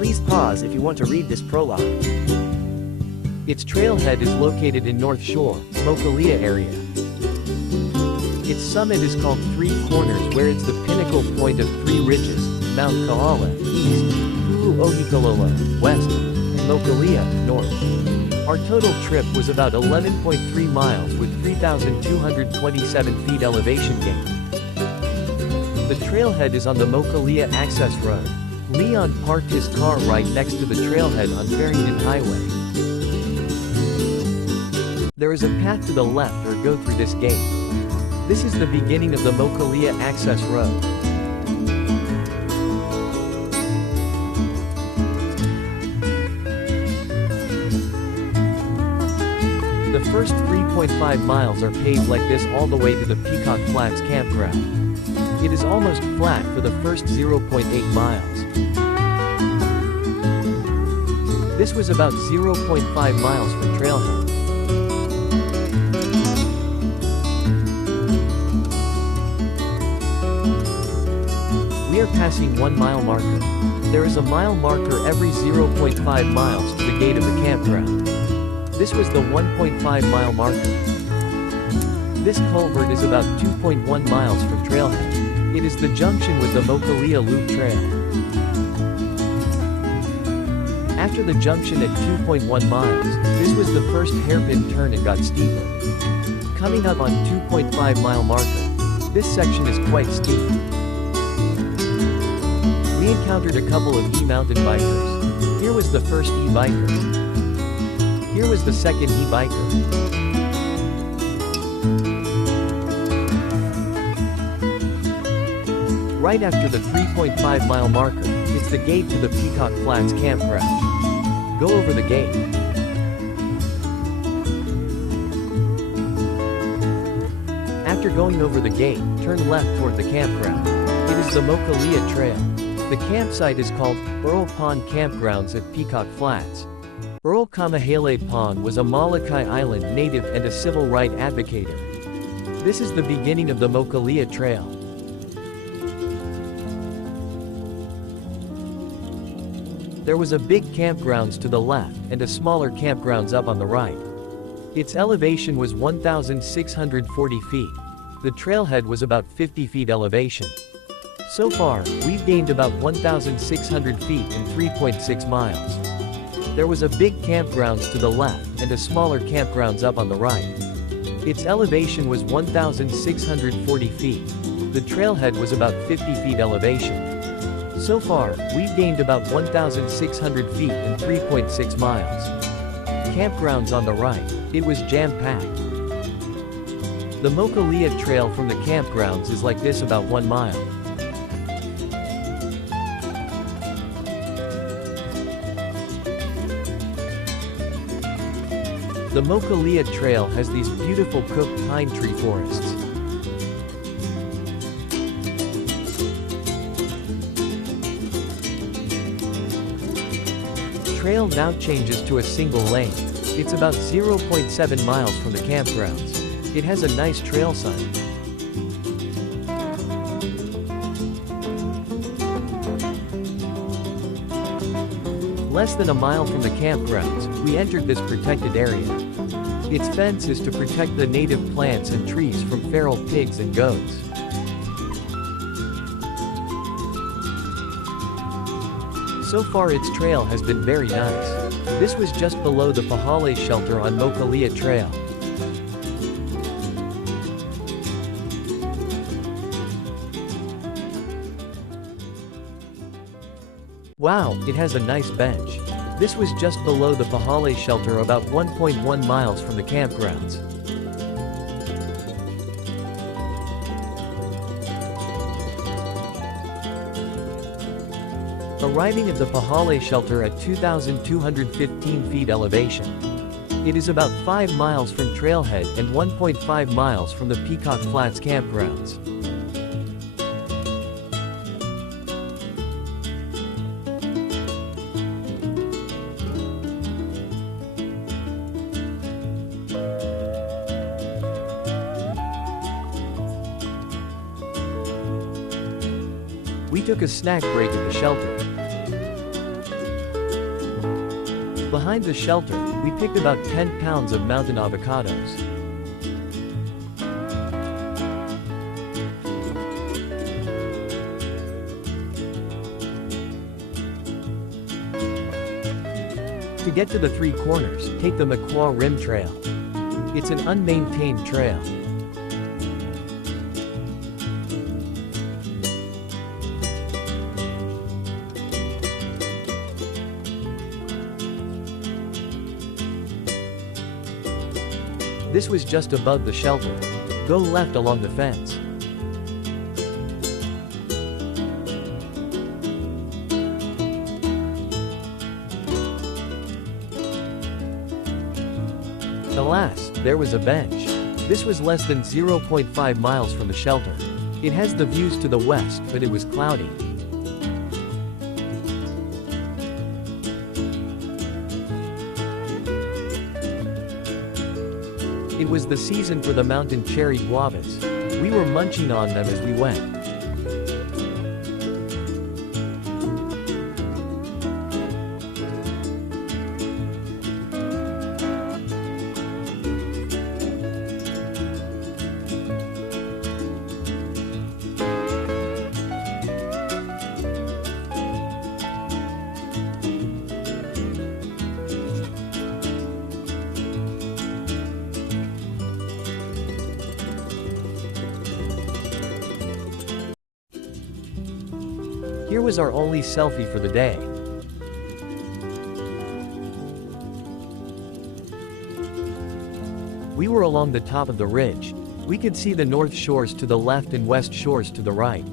Please pause if you want to read this prologue. Its trailhead is located in North Shore, Mokuleia area. Its summit is called Three Corners, where it's the pinnacle point of three ridges: Mount Kaala, east; Puu Ohikilolo, west; and Mokuleia, north. Our total trip was about 11.3 miles with 3,227 feet elevation gain. The trailhead is on the Mokuleia Access Road. Leon parked his car right next to the trailhead on Farrington Highway. There is a path to the left or go through this gate. This is the beginning of the Mokuleia Access Road. The first 3.5 miles are paved like this all the way to the Peacock Flats campground. It is almost flat for the first 0.8 miles. This was about 0.5 miles from trailhead. We are passing 1 mile marker. There is a mile marker every 0.5 miles to the gate of the campground. This was the 1.5 mile marker. This culvert is about 2.1 miles from trailhead. It is the junction with the Mokuleia Loop Trail. After the junction at 2.1 miles, this was the first hairpin turn and got steeper. Coming up on 2.5 mile marker. This section is quite steep. We encountered a couple of e-mountain bikers. Here was the first e-biker. Here was the second e-biker. Right after the 3.5 mile marker, it's the gate to the Peacock Flats campground. Go over the gate. After going over the gate, turn left toward the campground. It is the Mokuleia Trail. The campsite is called Earl Pond Campgrounds at Peacock Flats. Earl Kamahale Pond was a Molokai Island native and a civil rights advocator. This is the beginning of the Mokuleia Trail. There was a big campgrounds to the left and a smaller campgrounds up on the right. Its elevation was 1,640 feet. The trailhead was about 50 feet elevation. So far, we've gained about 1,600 feet in 3.6 miles. There was a big campgrounds to the left and a smaller campgrounds up on the right. Its elevation was 1,640 feet. The trailhead was about 50 feet elevation. So far, we've gained about 1,600 feet in 3.6 miles. Campgrounds on the right. It was jam-packed. The Mokuleia Trail from the campgrounds is like this about 1 mile. The Mokuleia Trail has these beautiful cook pine tree forests. Trail now changes to a single lane. It's about 0.7 miles from the campgrounds. It has a nice trail sign. Less than a mile from the campgrounds, we entered this protected area. Its fence is to protect the native plants and trees from feral pigs and goats. So far its trail has been very nice. This was just below the Pohale shelter on Mokuleia Trail. Wow, it has a nice bench. This was just below the Pohale shelter about 1.1 miles from the campgrounds. Arriving at the Pohale shelter at 2,215 feet elevation. It is about 5 miles from trailhead and 1.5 miles from the Peacock Flats campgrounds. We took a snack break at the shelter. Behind the shelter, we picked about 10 pounds of mountain avocados. To get to the Three Corners, take the Mokuleia Rim Trail. It's an unmaintained trail. This was just above the shelter. Go left along the fence. Alas, there was a bench. This was less than 0.5 miles from the shelter. It has the views to the west, but it was cloudy. It was the season for the mountain cherry guavas. We were munching on them as we went. Here was our only selfie for the day. We were along the top of the ridge. We could see the north shores to the left and west shores to the right.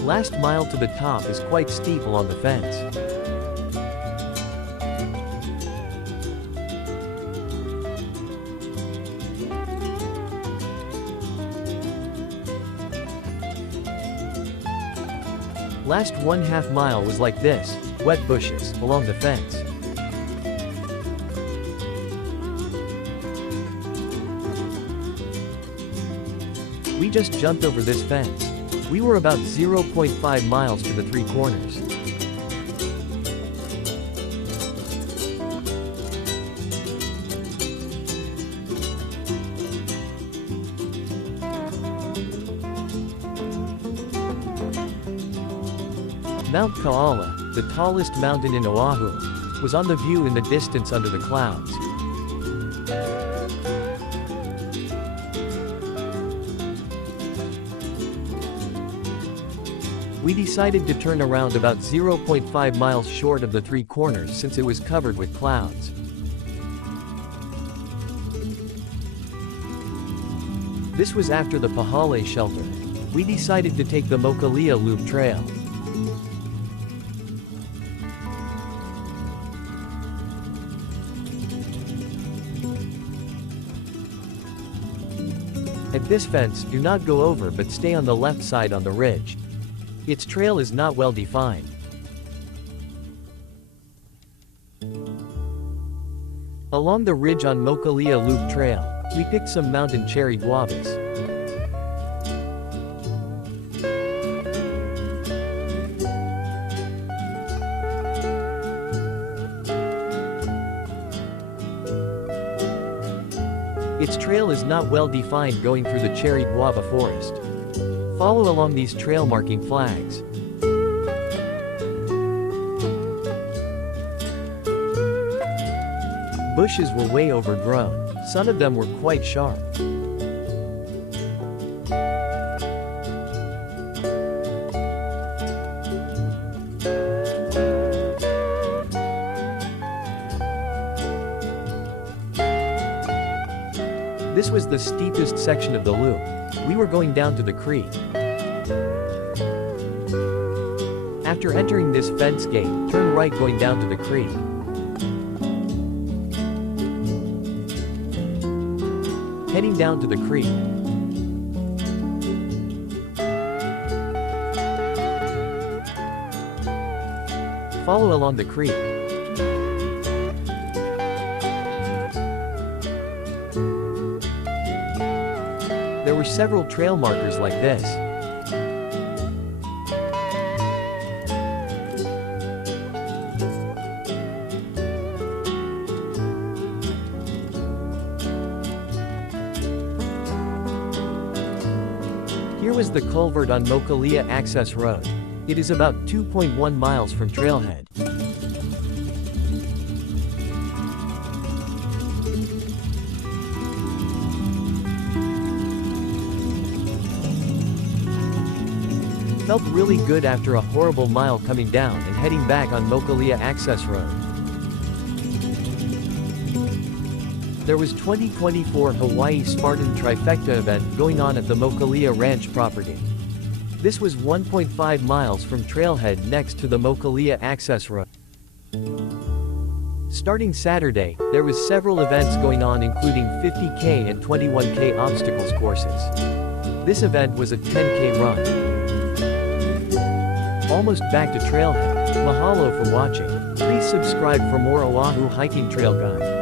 Last mile to the top is quite steep along the fence. Last 1/2 mile was like this, wet bushes, along the fence. We just jumped over this fence. We were about 0.5 miles to the Three Corners. Mount Kaala, the tallest mountain in Oahu, was on the view in the distance under the clouds. We decided to turn around about 0.5 miles short of the Three Corners since it was covered with clouds. This was after the Pohale shelter. We decided to take the Mokuleia Loop Trail. At this fence, do not go over but stay on the left side on the ridge. Its trail is not well defined. Along the ridge on Mokuleia Loop Trail, we picked some mountain cherry guavas. Its trail is not well defined going through the cherry guava forest. Follow along these trail marking flags. Bushes were way overgrown. Some of them were quite sharp. This was the steepest section of the loop. We were going down to the creek. After entering this fence gate, turn right going down to the creek. Heading down to the creek. Follow along the creek. There were several trail markers like this. Here was the culvert on Mokuleia Access Road. It is about 2.1 miles from trailhead. Felt really good after a horrible mile coming down and heading back on Mokuleia Access Road. There was 2024 Hawaii Spartan Trifecta event going on at the Mokuleia Ranch property. This was 1.5 miles from trailhead next to the Mokuleia Access Road. Starting Saturday, there was several events going on including 50K and 21K obstacles courses. This event was a 10K run. Almost back to trailhead. Mahalo for watching. Please subscribe for more Oahu hiking trail guide.